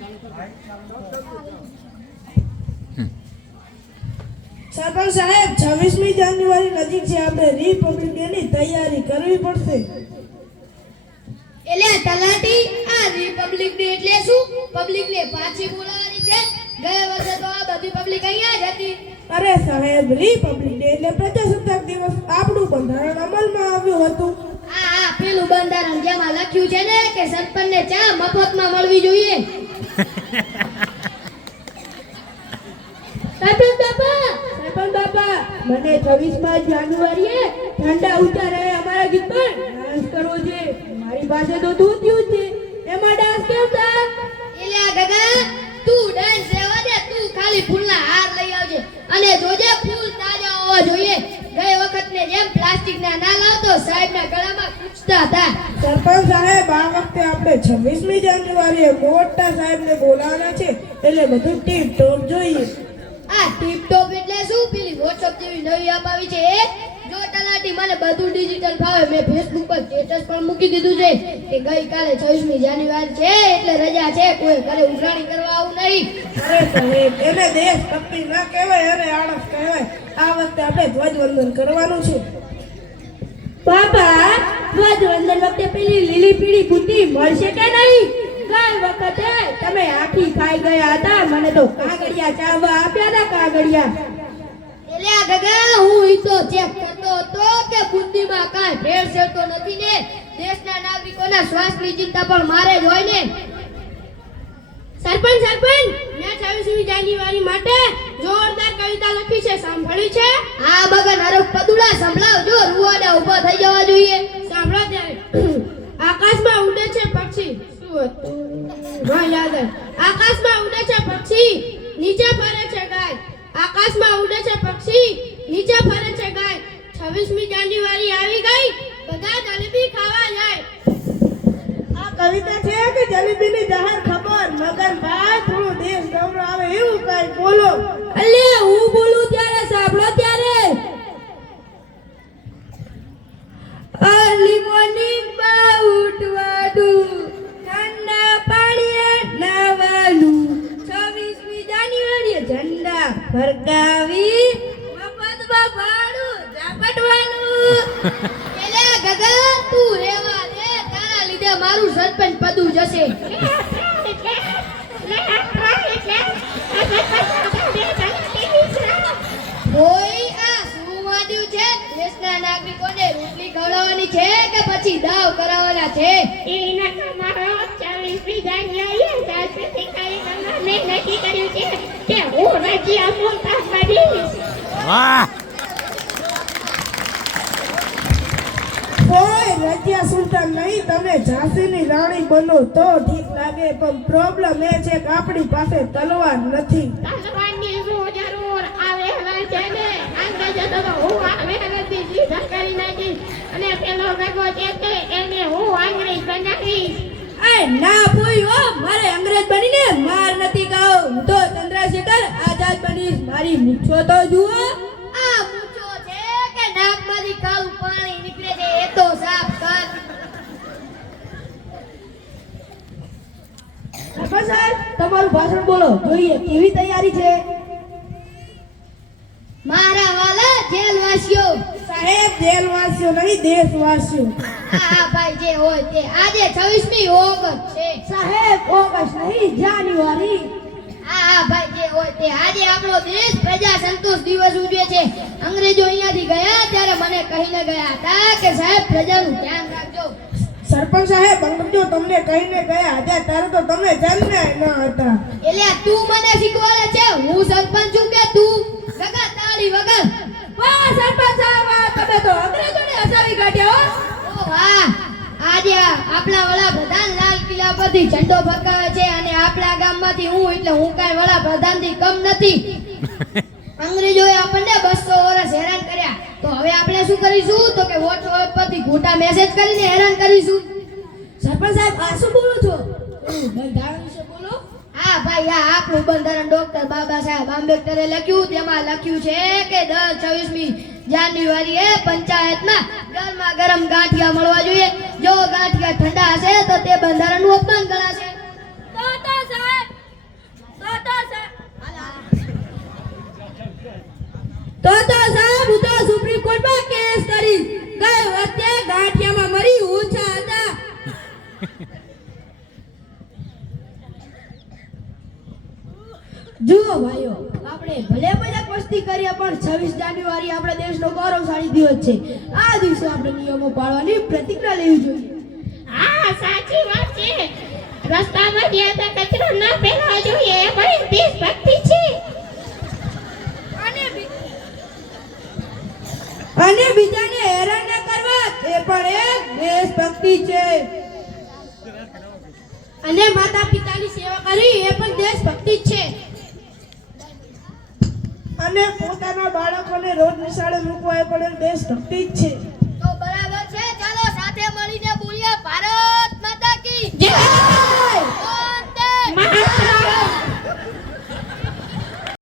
સરપંચ સાહેબ 26મી જાન્યુઆરી નજીક છે, આપણે રિપબ્લિક ડે ની તૈયારી કરવી પડશે. એટલે તલાટી આ રિપબ્લિક ડે એટલે શું? પબ્લિક ને પાછી બોલાવવાની છે? ગયા વર્ષે તો આ બધી પબ્લિક અહીંયા જ હતી. અરે સાહેબ, રિપબ્લિક ડે એટલે પ્રજાસત્તાક દિવસ. આપણું બંધારણ અમલમાં આવ્યું હતું. આ પેલું બંધારણ જેમાં લખ્યું છે ને કે સરપંચને ચા મફતમાં મળવી જોઈએ. સરપંચ બાપા, મને 26 જાન્યુઆરીએ ઠંડા ઉતારે અમારા ગીત પર ડાન્સ કરવો છે. મારી પાસે તો ધોતિયું છે, એમાં ડાન્સ કેમ થાય? એટલે આ ગગા તું ડાન્સ રહેવા દે, તું ખાલી ફૂલના હાર લઈ આવજે અને જોજે ફૂલ તાજા હોવા જોઈએ. ગઈ વખતને જેમ પ્લાસ્ટિકના ના લાવતો, સાહેબના ગળામાં ખૂંચતા હતા. સરપંચ સાહેબ, આ વખતે આપણે 26મી જાન્યુઆરીએ મોટા સાહેબને બોલાવવાના છે, એટલે બધું ટીપ ટોપ જોઈએ. આ ટીપ ટોપ એટલે શું? પેલી WhatsApp જેવી નવી એપ આવી છે એ? જો તલાટી, મને બધું ડિજિટલ ફાવે. મેં ફેસબુક પર સ્ટેટસ પણ મૂકી દીધું છે કે ગઈકાલે 26મી જાન્યુઆરી છે એટલે રજા છે, કોઈ ઘરે ઉઘરાણી કરવા આવું નહીં. અરે સાહેબ, એને દેશભક્તિ ના કહેવાય અને આળસ કહેવાય. આ વખતે આપણે ધ્વજવંદન કરવાનું છે. બાપા, ધ્વજવંદન વખતે પેલી લીલી પીળી બુદ્ધિ મળશે કે નહીં? ગઈ વખતે તમે આખી ખાઈ ગયા હતા, મને તો કાગળિયા ચાવવા આપ્યા હતા. કાગળિયા એટલે આ ગગા હું ઈ તો ચેક કરતો હતો કે બુદ્ધિમાં કાંઈ ભેળસેળ તો નથી ને. દેશના નાગરિકોના શ્વાસની ચિંતા પણ મારે જ હોય ને. સરપંચ મેં 26મી જાન્યુઆરી માટે જોરદાર કવિતા લખી છે, સાંભળી છે? હા બગન હરફ પદુડા સંભળાવજો, રૂવાડા ઊભા થઈ જવા જોઈએ. સાંભળો ત્યારે. આકાશમાં ઉડે છે પક્ષી. શું હતું? હા, યાદ આવ્યું. આકાશમાં ઉડે છે પક્ષી, નીચે ફરે છે ગાય. આકાશમાં ઉડે છે પક્ષી, નીચે ફરે છે ગાય. 26મી જાન્યુઆરી આવી ગઈ, બધા જલેબી ખાવા જાય. આ કવિતા છે કે જલેબીની જાહેર ખબર? મગનભાઈ, થોડું દેશ ગૌરવ આવે એવું કઈ બોલો. અલે હું બોલું ત્યારે સાંભળો ત્યારે. અર્લી મોર્નિંગ માં ઉઠવાનું, ઠંડા પાણીએ નાવાનું, 26મી જાન્યુઆરીએ ઝંડા ફરકાવી, મફતમાં ભાડું ઝાપટવાનું. એલે ગગા તું રેવા દે, તારા લીધે મારું સરપંચ પદું જશે. કોઈ આ શું વાંધ્યું છે? દેશના નાગરિકોને રોટલી ખવડાવવાની છે કે પછી દાવ કરાવવાના છે? એના તમારો 26મી જાન્યુઆરીએ સાંસ્કૃતિક કાર્યક્રમમાં મેં નક્કી કર્યું છે કે હું રજિયા મુમતાઝ બનીશ. વાહ! કોઈ રજિયા સુલતાન નહીં, તમે ઝાંસીની રાણી બનો તો ઠીક લાગે. પણ પ્રોબ્લેમ એ છે કે આપણી પાસે તલવાર નથી. તલવારની શું જરૂર? આવેલા છે ને અંગ્રેજો તો હું આવેલાથી સીધા કરી નાખીશ અને પેલો ભેગો છે કે એને હું અંગ્રેજ બનાવીશ. એ ના ભૂયો, મારે અંગ્રેજ બનીને માર નથી ખાવ. હું તો ચંદ્રશેખર આઝાદ બનીશ. મારી મૂછો તો જુઓ. આ મૂછો છે કે નાકમાંથી કાળું પાણી નીકળે છે, એ તો સાફ કર. સરપંચ સાહેબ, તમારું ભાષણ બોલો જોઈએ. કેવી તૈયારી છે? મારા વાલા જેલવાસીઓ, સાહેબ, જેલવાસીઓ નહીં, દેશવાસીઓ. આ ભાઈ જે હોય તે, આજે 26મી ઓગસ્ટ છે. સાહેબ, ઓગસ્ટ નહીં, જાન્યુઆરી. આ ભાઈ જે હોય તે, આજે આપણો દેશ પ્રજા સંતોષ દિવસ ઉજવે છે. અંગ્રેજો અહીંયાથી ગયા ત્યારે મને કહીને ગયા હતા કે સાહેબ પ્રજાનું ધ્યાન રાખજો. સરપંચ સાહેબ, અંગ્રેજો તમને કહીને ગયા હતા ત્યારે તો તમે જન્મ્યા ન હતા. એટલે તું મને શીખવાડે છે હું સરપંચ છું કે તું? ગગા તાળી વગર. વાહ સરપંચ સાહેબ, તમે તો અંગ્રેજોને હસાવી કાઢ્યા હો. ઓ વાહ! આજે આપણા વડાપ્રધાન લાલ કિલ્લા પરથી ઝંડો ફરકાવે છે અને આપણા ગામમાંથી હું, એટલે હું કાંઈ વડાપ્રધાનથી કમ નથી. અંગ્રેજોએ આપણને 200 વર્ષ હેરાન કર્યા, તો હવે આપણે શું કરીશું? તો કે WhatsApp પરથી ખોટા મેસેજ કરીને હેરાન કરીશું. સરપંચ સાહેબ, આ શું બોલો છો? બંધારણ વિશે બોલો. હા ભાઈ, આ આપણું બંધારણ ડોક્ટર બાબા સાહેબ આંબેડકરે લખ્યું. તેમાં લખ્યું છે કે દર 26મી જાન્યુઆરીએ પંચાયતમાં ગરમા ગરમ ગાંઠિયા મળવા જોઈએ. જો ગાંઠિયા ઠંડા હશે તો તે બંધારણનું અપમાન ગણાશે. તો સાહેબ ભાઈઓ, આપણે ભલે મજાક મસ્તી કરીએ પણ 26 જાન્યુઆરી આપણા દેશનો ગૌરવશાળી દિવસ છે. આ દિવસે આપણે નિયમો પાળવાની પ્રતિજ્ઞા લેવી જોઈએ. હા સાચી વાત છે. રસ્તામાં જ્યાં ત્યાં કચરો ન ફેંકવો જોઈએ એ પણ દેશભક્તિ છે. અને બીજાને હેરાન ન કરવા એ પણ એક દેશભક્તિ છે. અને માતા પિતાની સેવા કરવી એ પણ દેશભક્તિ જ છે. અને પોતાના બાળકોને રોજ નિશાળે મૂકવા એ પણ એક દેશભક્તિ જ છે.